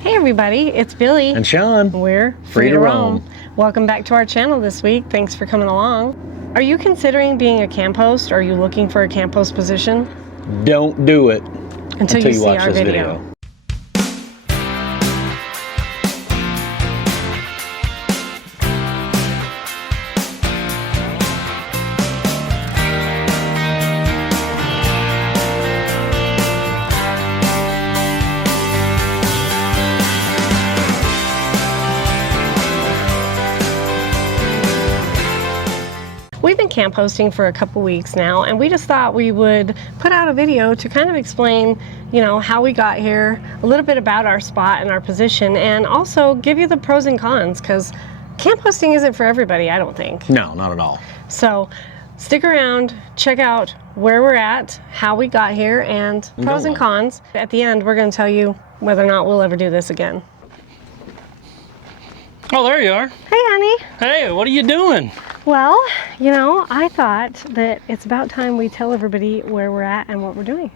Hey everybody, it's Billy. And Sean. We're free to roam. Welcome back to our channel this week. Thanks for coming along. Are you considering being a camp host? Or are you looking for a camp host position? Don't do it until you see watch our this video. We've been camp hosting for a couple weeks now, and we just thought we would put out a video to kind of explain, how we got here, a little bit about our spot and our position, and also give you the pros and cons, because camp hosting isn't for everybody, I don't think. No, not at all. So stick around, check out where we're at, how we got here, and pros and cons. At the end, we're going to tell you whether or not we'll ever do this again. Oh, there you are. Hey, honey. Hey, what are you doing? Well, I thought that it's about time we tell everybody where we're at and what we're doing.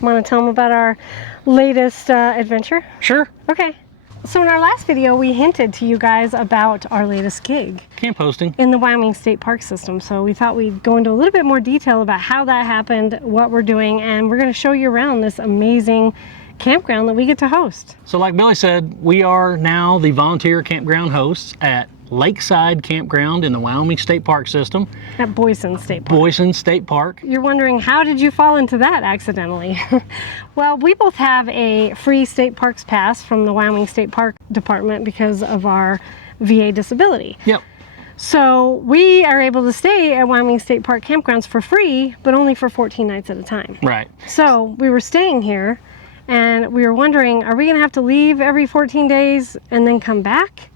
Want to tell them about our latest adventure? Sure. Okay. So in our last video, we hinted to you guys about our latest gig. Camp hosting. In the Wyoming State Parks system. So we thought we'd go into a little bit more detail about how that happened, what we're doing, and we're going to show you around this amazing campground that we get to host. So like Billy said, we are now the volunteer campground hosts at Lakeside Campground in the Wyoming State Park system. At Boysen State Park. Boysen State Park. You're wondering, how did you fall into that accidentally? Well, we both have a free state parks pass from the Wyoming State Park Department because of our VA disability. Yep. So we are able to stay at Wyoming State Park campgrounds for free, but only for 14 nights at a time. Right. So we were staying here and we were wondering, are we gonna have to leave every 14 days and then come back?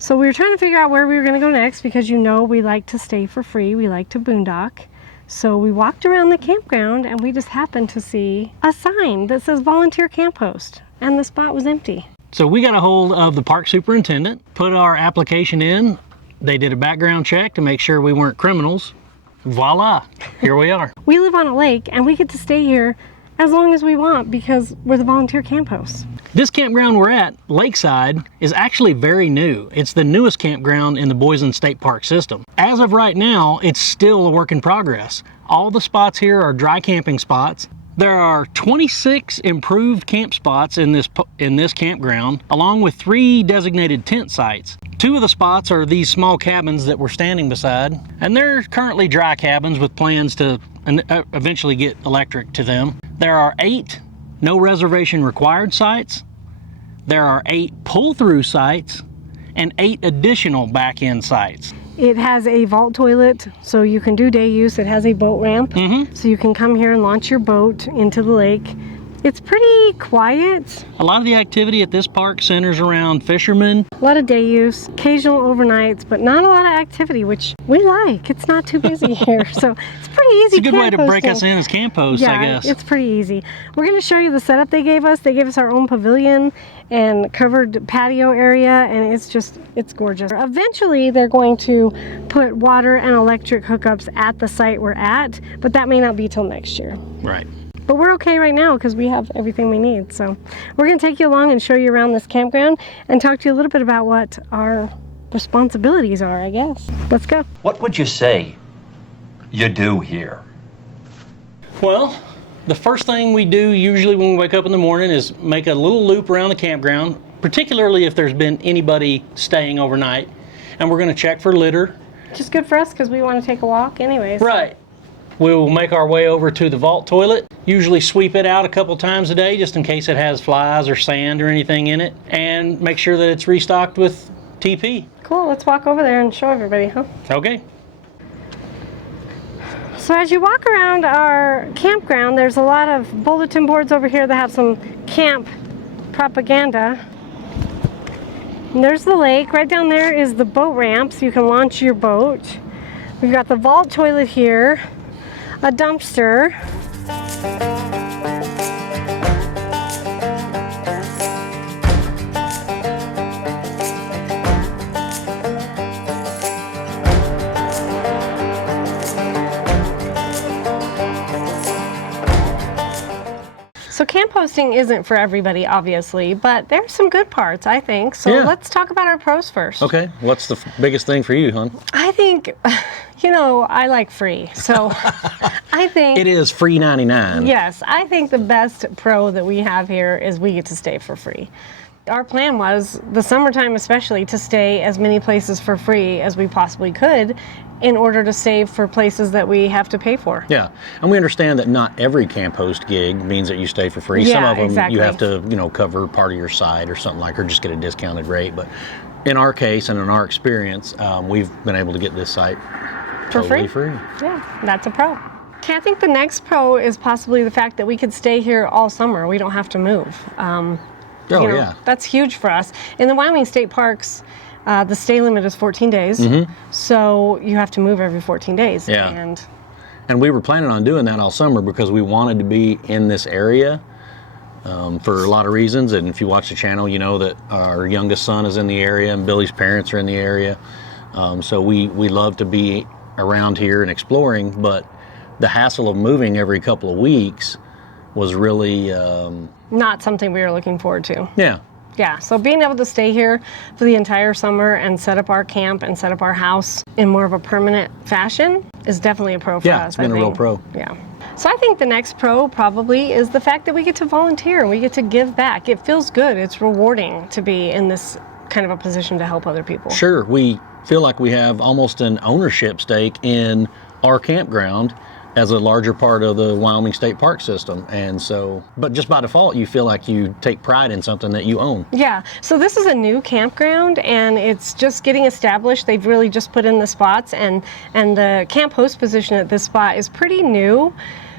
So we were trying to figure out where we were going to go next, because we like to stay for free. We like to boondock. So we walked around the campground and we just happened to see a sign that says volunteer camp host, and the spot was empty. So we got a hold of the park superintendent, put our application in. They did a background check to make sure we weren't criminals. Voila, here we are. We live on a lake and we get to stay here as long as we want because we're the volunteer camp hosts. This campground we're at, Lakeside, is actually very new. It's the newest campground in the Boysen State Park system. As of right now, it's still a work in progress. All the spots here are dry camping spots. There are 26 improved camp spots in this campground, along with 3 designated tent sites. 2 of the spots are these small cabins that we're standing beside, and they're currently dry cabins with plans to eventually get electric to them. There are 8 no reservation required sites. There are 8 pull-through sites and 8 additional back-end sites. It has a vault toilet, so you can do day use. It has a boat ramp, so you can come here and launch your boat into the lake. It's pretty quiet. A lot of the activity at this park centers around fishermen. A lot of day use, occasional overnights, but not a lot of activity, which we like. It's not too busy here, so it's pretty easy. It's a good way to break us in as camp hosts, I guess. It's pretty easy. We're going to show you the setup they gave us. They gave us our own pavilion and covered patio area, and it's gorgeous. Eventually, they're going to put water and electric hookups at the site we're at, but that may not be till next year. Right. But we're okay right now because we have everything we need. So we're going to take you along and show you around this campground and talk to you a little bit about what our responsibilities are, I guess. Let's go. What would you say you do here? Well, the first thing we do usually when we wake up in the morning is make a little loop around the campground, particularly if there's been anybody staying overnight. And we're going to check for litter. Which is good for us because we want to take a walk anyways. Right. We'll make our way over to the vault toilet, usually sweep it out a couple times a day just in case it has flies or sand or anything in it, and make sure that it's restocked with TP. Cool, let's walk over there and show everybody, huh? Okay. So as you walk around our campground, there's a lot of bulletin boards over here that have some camp propaganda. And there's the lake. Right down there is the boat ramp so you can launch your boat. We've got the vault toilet here, a dumpster. So camp hosting isn't for everybody, obviously, but there's some good parts, I think. So Yeah. let's talk about our pros first. Okay, what's the biggest thing for you, hon? I think, I like free. So I think... It is free 99. Yes, I think the best pro that we have here is we get to stay for free. Our plan was, the summertime especially, to stay as many places for free as we possibly could in order to save for places that we have to pay for. Yeah, and we understand that not every camp host gig means that you stay for free. Some Yeah, of them exactly. you have to, cover part of your side or something like, or just get a discounted rate. But in our case and in our experience, we've been able to get this site For totally free? Yeah, that's a pro. Okay, I think the next pro is possibly the fact that we could stay here all summer. We don't have to move. Yeah. That's huge for us. In the Wyoming State Parks, the stay limit is 14 days. So you have to move every 14 days. Yeah. And we were planning on doing that all summer because we wanted to be in this area for a lot of reasons. And if you watch the channel, you know that our youngest son is in the area and Billy's parents are in the area. So we love to be around here and exploring, but the hassle of moving every couple of weeks was really... not something we were looking forward to. Yeah. Yeah, so being able to stay here for the entire summer and set up our camp and set up our house in more of a permanent fashion is definitely a pro for us. Yeah, it's been a real pro. Yeah. So I think the next pro probably is the fact that we get to volunteer and we get to give back. It feels good. It's rewarding to be in this kind of a position to help other people. Sure, we feel like we have almost an ownership stake in our campground as a larger part of the Wyoming State Park system. And so, but just by default, you feel like you take pride in something that you own. Yeah, so this is a new campground and it's just getting established. They've really just put in the spots and the camp host position at this spot is pretty new.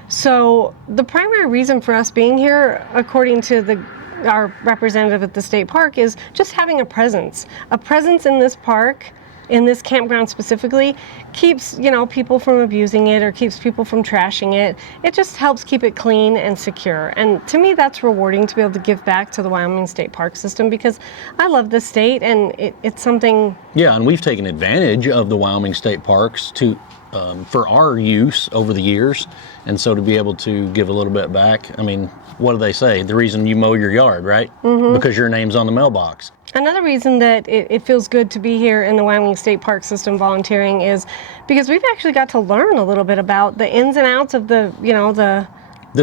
So the primary reason for us being here, according to our representative at the state park, is just having a presence. A presence in this park, in this campground specifically, keeps people from abusing it or keeps people from trashing it. It just helps keep it clean and secure. And to me, that's rewarding to be able to give back to the Wyoming State Park system because I love the state and it's something. Yeah, and we've taken advantage of the Wyoming State Parks for our use over the years. And so to be able to give a little bit back, I mean, what do they say? The reason you mow your yard, right? Because your name's on the mailbox. Another reason that it feels good to be here in the Wyoming State Park system volunteering is because we've actually got to learn a little bit about the ins and outs of this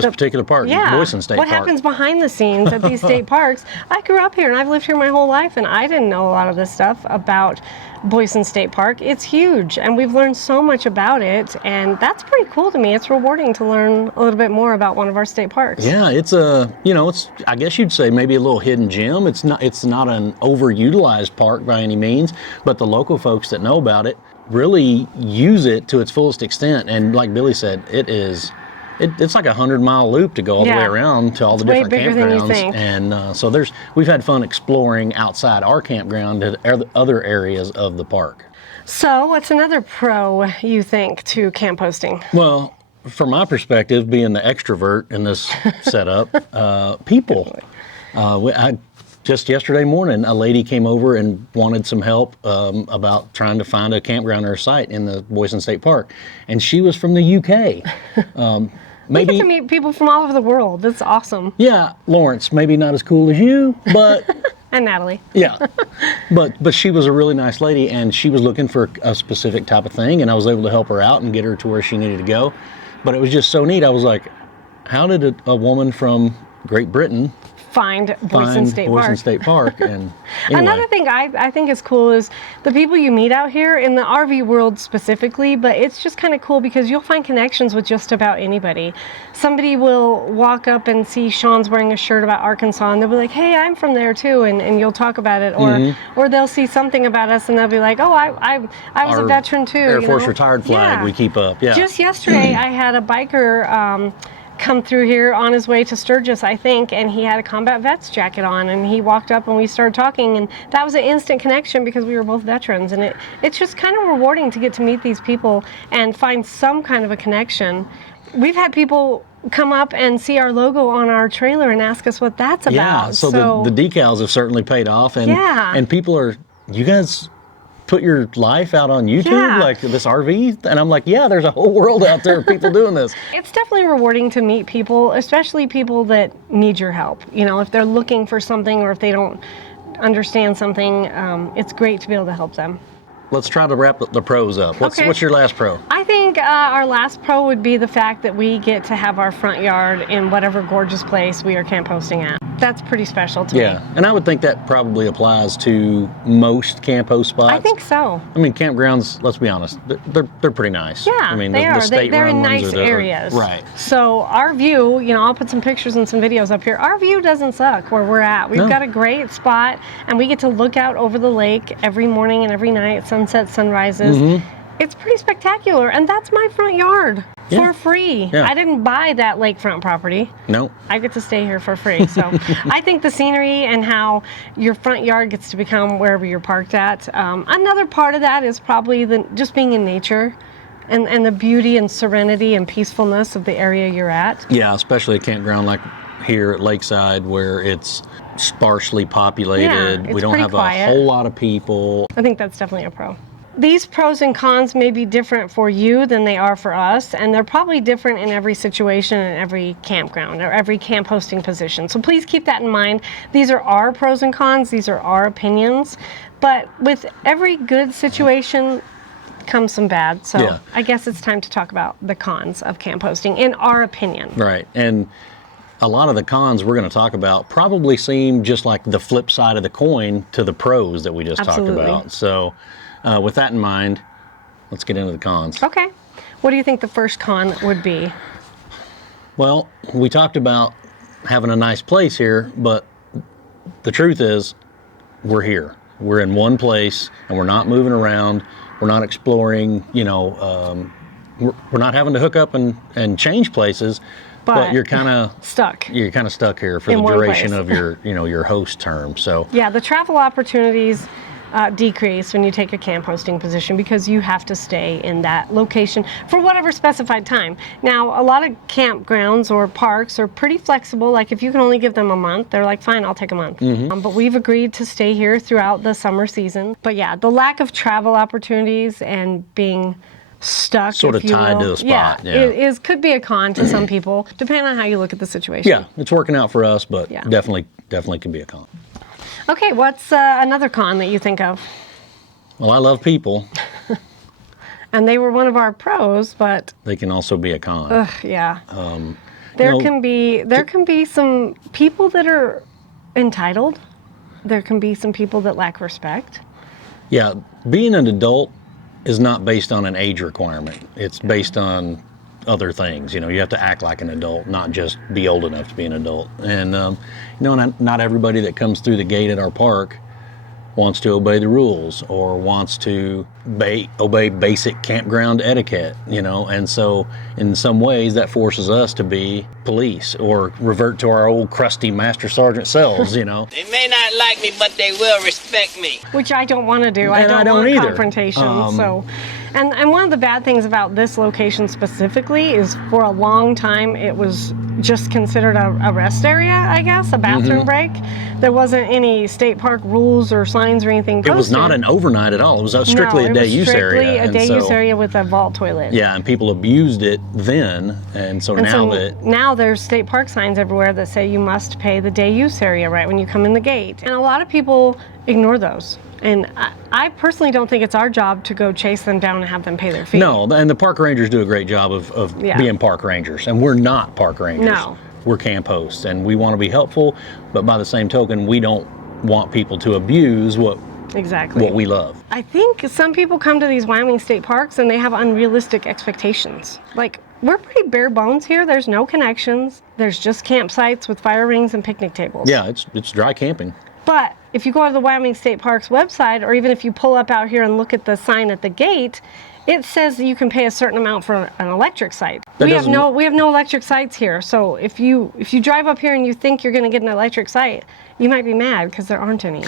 particular park, Boysen State What Park. happens behind the scenes at these state parks. I grew up here and I've lived here my whole life and I didn't know a lot of this stuff about Boysen State Park. It's huge and we've learned so much about it and that's pretty cool to me. It's rewarding to learn a little bit more about one of our state parks. Yeah, it's I guess you'd say maybe a little hidden gem. It's not an overutilized park by any means, but the local folks that know about it really use it to its fullest extent. And like Billy said, it's like a 100-mile loop to go all the way around to all the different way bigger than you campgrounds. think. And so we've had fun exploring outside our campground to other areas of the park. So what's another pro you think to camp hosting? Well, from my perspective, being the extrovert in this setup, people. Just yesterday morning, a lady came over and wanted some help about trying to find a campground or a site in the Boysen State Park. And she was from the UK. We get to meet people from all over the world. That's awesome. Yeah, Lawrence, maybe not as cool as you, but... And Natalie. Yeah, but she was a really nice lady, and she was looking for a specific type of thing, and I was able to help her out and get her to where she needed to go. But it was just so neat. I was like, how did a woman from Great Britain find Boysen State Park? And anyway. Another thing I think is cool is the people you meet out here in the RV world specifically, but it's just kind of cool because you'll find connections with just about anybody. Somebody will walk up and see Sean's wearing a shirt about Arkansas and they'll be like, hey, I'm from there too, and you'll talk about it. Or they'll see something about us and they'll be like, oh, I was a veteran too. Air Force retired flag we keep up. Yeah. Just yesterday I had a biker come through here on his way to Sturgis, I think, and he had a combat vet's jacket on, and he walked up and we started talking, and that was an instant connection because we were both veterans, and it's just kind of rewarding to get to meet these people and find some kind of a connection. We've had people come up and see our logo on our trailer and ask us what that's about. Yeah, so the decals have certainly paid off, and people are, you guys put your life out on YouTube, Yeah. like this RV? And I'm like, yeah, there's a whole world out there of people doing this. It's definitely rewarding to meet people, especially people that need your help. You know, if they're looking for something or if they don't understand something, it's great to be able to help them. Let's try to wrap the pros up. What's your last pro? I think our last pro would be the fact that we get to have our front yard in whatever gorgeous place we are camp hosting at. That's pretty special to me. Yeah, and I would think that probably applies to most camp host spots. I think so. I mean, campgrounds, let's be honest, they're pretty nice. Yeah, I mean, they are. They're in ones nice are areas. Right. So our view, you know, I'll put some pictures and some videos up here. Our view doesn't suck where we're at. We've got a great spot, and we get to look out over the lake every morning and every night, sunset, sunrises. It's pretty spectacular, and that's my front yard for free. Yeah. I didn't buy that lakefront property. Nope. I get to stay here for free. So I think the scenery and how your front yard gets to become wherever you're parked at. Another part of that is probably just being in nature and the beauty and serenity and peacefulness of the area you're at. Yeah, especially a campground like here at Lakeside where it's sparsely populated. Yeah, we don't have quiet. a whole lot of people. I think that's definitely a pro. These pros and cons may be different for you than they are for us, and they're probably different in every situation and every campground or every camp hosting position. So please keep that in mind. These are our pros and cons, these are our opinions, but with every good situation comes some bad. So I guess it's time to talk about the cons of camp hosting in our opinion. Right, and a lot of the cons we're going to talk about probably seem just like the flip side of the coin to the pros that we just talked about. So with that in mind, let's get into the cons. Okay. What do you think the first con would be? Well, we talked about having a nice place here, but the truth is we're here. We're in one place and we're not moving around. We're not exploring, you know, we're not having to hook up and change places, but you're kind of stuck. You're kind of stuck here for the duration of your, you know, your host term. So yeah, the travel opportunities decrease when you take a camp hosting position because you have to stay in that location for whatever specified time. Now, a lot of campgrounds or parks are pretty flexible. Like if you can only give them a month, they're like, fine, I'll take a month. But we've agreed to stay here throughout the summer season. But yeah, the lack of travel opportunities and being stuck, sort of tied to the spot. Yeah, could be a con to some people, depending on how you look at the situation. Yeah, it's working out for us, but definitely can be a con. Okay, what's another con that you think of? Well, I love people. And they were one of our pros, but they can also be a con. Yeah. There can be some people that are entitled. There can be some people that lack respect. Yeah, being an adult is not based on an age requirement. It's based on other things. You know, you have to act like an adult, not just be old enough to be an adult. And you know, not everybody that comes through the gate at our park wants to obey the rules or wants to obey basic campground etiquette, you know, and so in some ways that forces us to be police or revert to our old crusty master sergeant selves, you know. They may not like me, but they will respect me. Which I don't want to do. And I don't want either. confrontation. And one of the bad things about this location specifically is for a long time it was just considered a rest area, I guess, a bathroom break. There wasn't any state park rules or signs or anything posted. It was not an overnight at all. It was strictly a day use area. Strictly a day use area with a vault toilet. Yeah, and people abused it then, and so now there's state park signs everywhere that say you must pay the day use area right when you come in the gate. And a lot of people ignore those. And I personally don't think it's our job to go chase them down and have them pay their fee. No, and the park rangers do a great job of being park rangers, and we're not park rangers. No. We're camp hosts, and we want to be helpful, but by the same token, we don't want people to abuse what we love. I think some people come to these Wyoming State Parks and they have unrealistic expectations. Like, we're pretty bare bones here. There's no connections. There's just campsites with fire rings and picnic tables. Yeah, it's dry camping. But if you go to the Wyoming State Parks website, or even if you pull up out here and look at the sign at the gate, it says that you can pay a certain amount for an electric site. We have no electric sites here. So if you drive up here and you think you're going to get an electric site, you might be mad because there aren't any.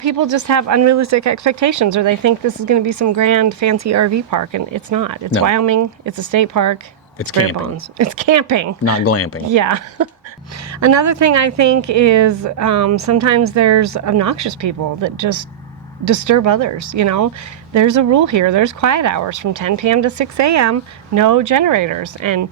People just have unrealistic expectations, or they think this is going to be some grand fancy RV park, and it's not. It's Wyoming. It's a state park. It's camping. It's camping. Not glamping. Yeah. Another thing I think is sometimes there's obnoxious people that just disturb others, you know. There's a rule here. There's quiet hours from 10 p.m. to 6 a.m., no generators. And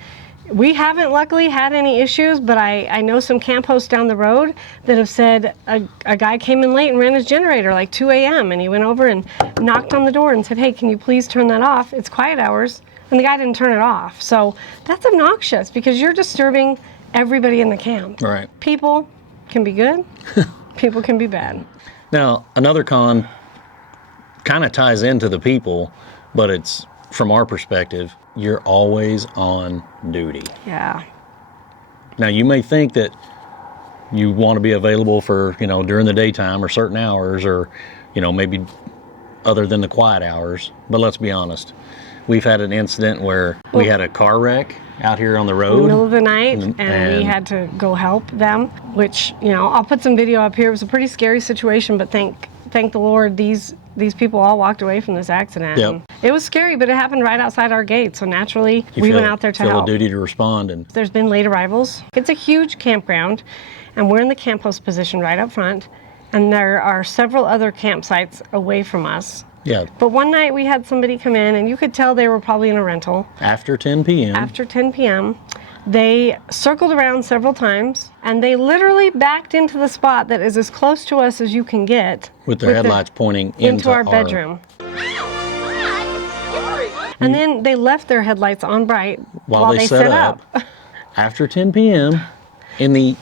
we haven't luckily had any issues, but I know some camp hosts down the road that have said a guy came in late and ran his generator like 2 a.m. and he went over and knocked on the door and said, hey, can you please turn that off? It's quiet hours. And the guy didn't turn it off. So that's obnoxious because you're disturbing everybody in the camp. Right. People can be good, people can be bad. Now, another con kind of ties into the people, but it's from our perspective, you're always on duty. Yeah. Now, you may think that you want to be available for, you know, during the daytime or certain hours or, you know, maybe other than the quiet hours, but let's be honest. We've had an incident where we had a car wrek out here on the road. In the middle of the night, and we had to go help them, which, you know, I'll put some video up here. It was a pretty scary situation, but thank the Lord, these people all walked away from this accident. Yep. And it was scary, but it happened right outside our gate, so naturally we went out there to feel help. a duty to respond. And There's been late arrivals. It's a huge campground, and we're in the camp host position right up front, and there are several other campsites away from us. yeah, But one night we had somebody come in, and you could tell they were probably in a rental. after 10 p.m. After 10 p.m., they circled around several times, and they literally backed into the spot that is as close to us as you can get. with their headlights pointing into our bedroom. And then they left their headlights on bright while they set up after 10 p.m. in the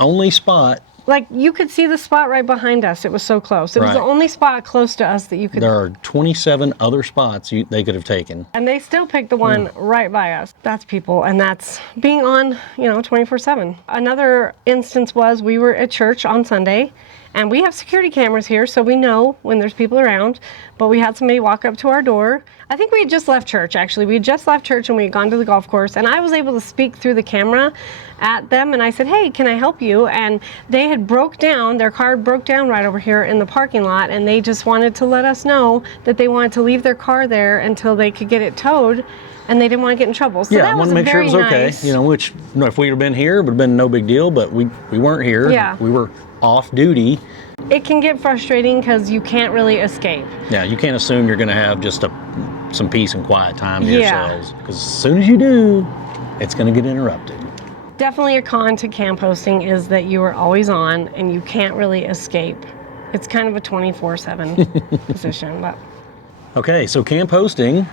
only spot. Like, you could see the spot right behind us. It was so close. It was the Right. only spot close to us that you could. There are 27 other spots they could have taken. And they still picked the one right by us. That's people, and that's being on, 24/7. Another instance was we were at church on Sunday, and we have security cameras here, so we know when there's people around, but we had somebody walk up to our door. I think we had just left church, actually. We had just left church and we had gone to the golf course, and I was able to speak through the camera at them, and I said, hey, can I help you? And they had their car broke down right over here in the parking lot, and they just wanted to let us know that they wanted to leave their car there until they could get it towed, and they didn't want to get in trouble. So Yeah, that I was want to make sure it very was okay. nice. Which, if we'd have been here, it would have been no big deal, but we weren't here. Yeah. We were off duty. It can get frustrating because you can't really escape. Yeah, you can't assume you're going to have just some peace and quiet time to Yeah. yourselves. Because as soon as you do, it's going to get interrupted. Definitely a con to camp hosting is that you are always on and you can't really escape. It's kind of a 24/7 position. But Okay, so camp hosting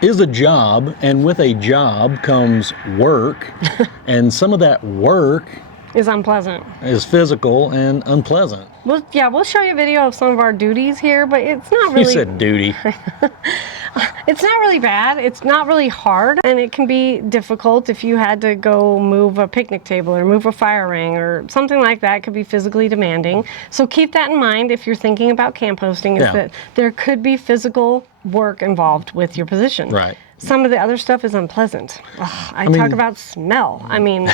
is a job, and with a job comes work, and some of that work it's unpleasant. is physical and unpleasant. We'll show you a video of some of our duties here, but it's not really. You said duty. It's not really bad. It's not really hard, and it can be difficult if you had to go move a picnic table or move a fire ring or something like that. It could be physically demanding. So keep that in mind if you're thinking about camp hosting, is Yeah. that there could be physical work involved with your position. Right. Some of the other stuff is unpleasant. Ugh, I mean- talk about smell. I mean,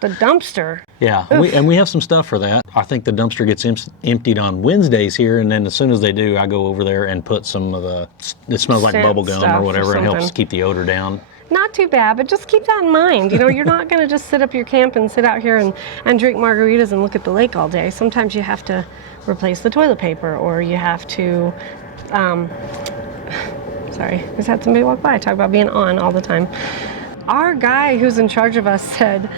the dumpster. Yeah, we have some stuff for that. I think the dumpster gets emptied on Wednesdays here, and then as soon as they do, I go over there and put some of it smells like Scent bubble gum stuff or or whatever, and helps something. keep the odor down. Not too bad, but just keep that in mind. You're not going to just sit up your camp and sit out here and drink margaritas and look at the lake all day. Sometimes you have to replace the toilet paper, or you have to, sorry, I just had somebody walk by. Talk about being on all the time. Our guy who's in charge of us said,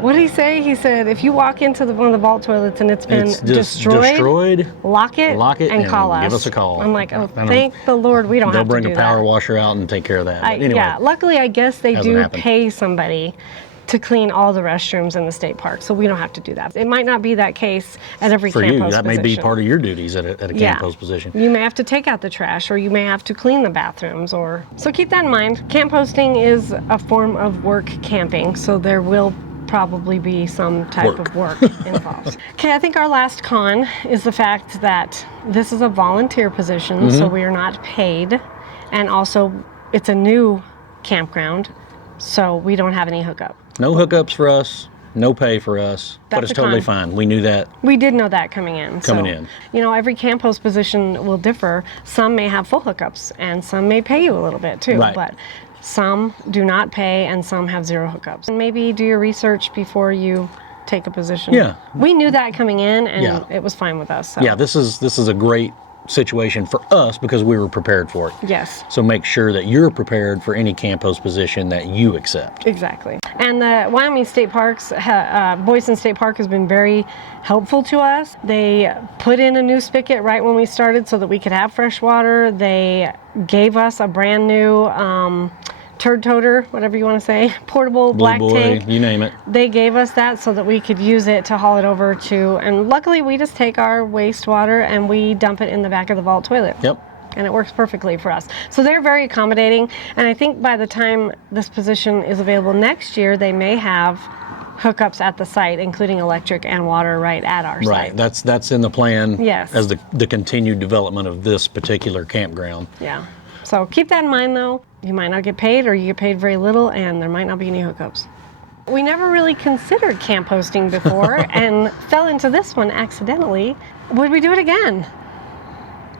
what did he say? He said, if you walk into one of the vault toilets and it's been It's just destroyed, lock it and call us. give us a call. I'm like, oh, thank the Lord we don't They'll have to bring do a power that. washer out and take care of that. But anyway, Yeah, luckily I guess they hasn't do happened. pay somebody to clean all the restrooms in the state park, so we don't have to do that. It might not be that case at every for camp you, host that may be position. part of your duties at a camp host position. You may have to take out the trash, or you may have to clean the bathrooms, so keep that in mind. Camp hosting is a form of work camping, so there will probably be some type of work involved. Okay, I think our last con is the fact that this is a volunteer position, so we are not paid, and also it's a new campground, so we don't have any hookup. No hookups for us, no pay for us, but That's it's a totally con. fine. We knew that. We did know that coming in. Coming in. Every camp host position will differ. Some may have full hookups, and some may pay you a little bit too. Right. But some do not pay, and some have zero hookups. And maybe do your research before you take a position. Yeah. We knew that coming in, and Yeah. it was fine with us. So. Yeah, this is a great situation for us because we were prepared for it. Yes. So make sure that you're prepared for any camp host position that you accept. Exactly. And the Wyoming State Parks, Boysen State Park has been very helpful to us. They put in a new spigot right when we started so that we could have fresh water. They gave us a brand new turd toter, whatever you want to say, portable Blue black Boy, tank. you name it. They gave us that so that we could use it to haul it over to, and luckily we just take our wastewater and we dump it in the back of the vault toilet. Yep. And it works perfectly for us. So they're very accommodating, and I think by the time this position is available next year, they may have hookups at the site, including electric and water right at our Right. site. That's in the plan. Yes. As the continued development of this particular campground. Yeah. So keep that in mind though. You might not get paid, or you get paid very little, and there might not be any hookups. We never really considered camp hosting before and fell into this one accidentally. Would we do it again?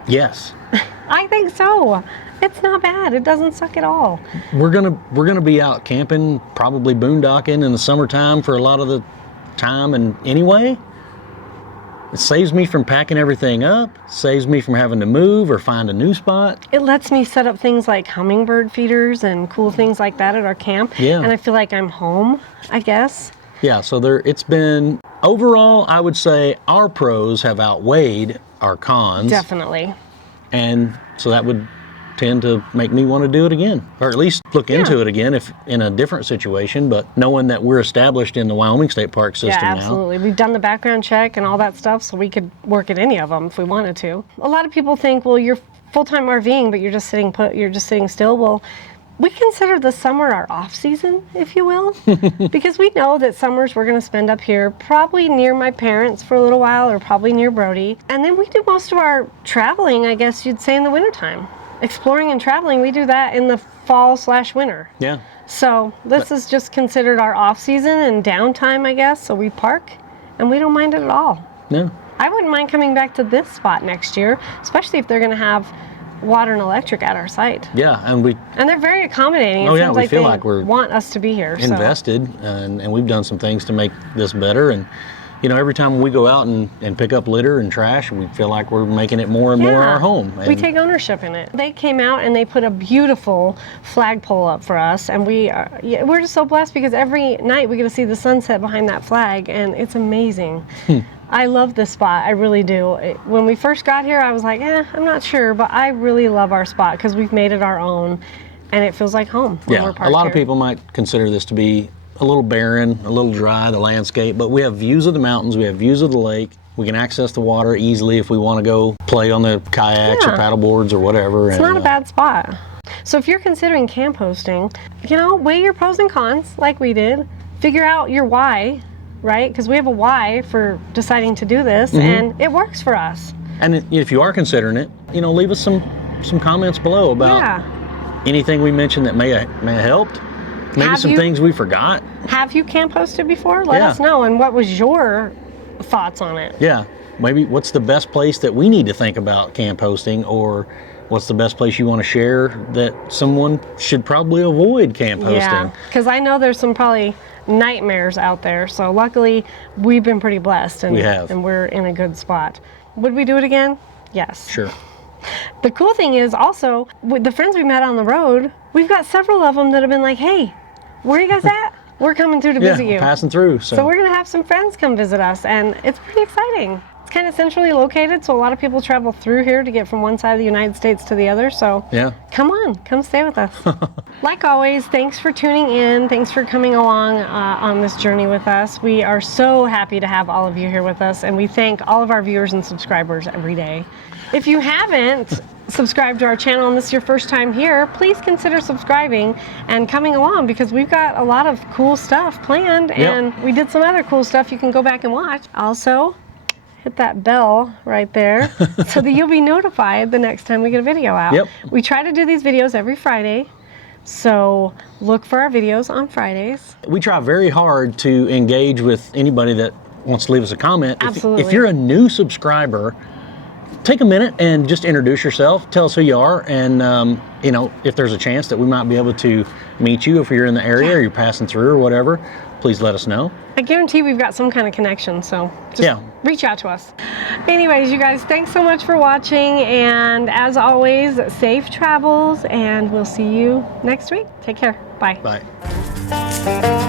Yes. I think so. It's not bad. It doesn't suck at all. We're gonna be out camping, probably boondocking in the summertime for a lot of the time, and anyway, it saves me from packing everything up, saves me from having to move or find a new spot. It lets me set up things like hummingbird feeders and cool things like that at our camp. Yeah. And I feel like I'm home, I guess. Yeah, so it's been, overall, I would say our pros have outweighed our cons. Definitely. And so that would tend to make me want to do it again, or at least look into it again if in a different situation. But knowing that we're established in the Wyoming State Park system Yeah, now. absolutely. We've done the background check and all that stuff, so we could work at any of them if we wanted to. A lot of people think, well, you're full-time RVing, but you're just sitting put, you're just sitting still. Well, we consider the summer our off season, if you will, because we know that summers we're going to spend up here, probably near my parents for a little while, or probably near Brody. And then we do most of our traveling, I guess you'd say, in the wintertime. Exploring and traveling, we do that in the fall/winter. Yeah. So this is just considered our off season and downtime, I guess. So we park, and we don't mind it at all. No. I wouldn't mind coming back to this spot next year, especially if they're going to have water and electric at our site. Yeah, and they're very accommodating. Oh, It yeah, seems we like feel they like we're want us to be here. So. invested, and we've done some things to make this better. And you know, every time we go out and pick up litter and trash, we feel like we're making it more and more our home. We take ownership in it. They came out and they put a beautiful flagpole up for us, and we're just so blessed because every night we get to see the sunset behind that flag, and it's amazing. I love this spot, I really do. When we first got here, I was like, I'm not sure, but I really love our spot because we've made it our own, and it feels like home when we're Yeah, parked a lot of here. people might consider this to be a little barren, a little dry, the landscape, but we have views of the mountains, we have views of the lake, we can access the water easily if we want to go play on the kayaks or paddle boards or whatever. It's not a bad spot. So if you're considering camp hosting, weigh your pros and cons like we did, figure out your why, right? Because we have a why for deciding to do this, and it works for us. And if you are considering it, leave us some comments below about anything we mentioned that may have helped. Maybe some things we forgot. Have you camp hosted before? Let us know. And what was your thoughts on it? Yeah. Maybe what's the best place that we need to think about camp hosting, or what's the best place you want to share that someone should probably avoid camp hosting? Yeah, because I know there's some probably nightmares out there. So luckily, we've been pretty blessed, and, we have. and we're in a good spot. Would we do it again? Yes. Sure. The cool thing is also, with the friends we met on the road, we've got several of them that have been like, hey, where are you guys at? We're coming through to visit you. Passing through. So we're going to have some friends come visit us, and it's pretty exciting. It's kind of centrally located, so a lot of people travel through here to get from one side of the United States to the other. So come on, come stay with us. Like always, thanks for tuning in. Thanks for coming along on this journey with us. We are so happy to have all of you here with us, and we thank all of our viewers and subscribers every day. If you haven't subscribed to our channel and this is your first time here, please consider subscribing and coming along, because we've got a lot of cool stuff planned, and we did some other cool stuff you can go back and watch. Also, hit that bell right there so that you'll be notified the next time we get a video out. We try to do these videos every Friday, so look for our videos on Fridays. We try very hard to engage with anybody that wants to leave us a comment. Absolutely. If you're a new subscriber, take a minute and just introduce yourself. Tell us who you are, and you know, if there's a chance that we might be able to meet you if you're in the area or you're passing through or whatever, please let us know. I guarantee we've got some kind of connection, so just reach out to us. Anyways, you guys, thanks so much for watching, and as always, safe travels, and we'll see you next week. Take care. Bye. Bye.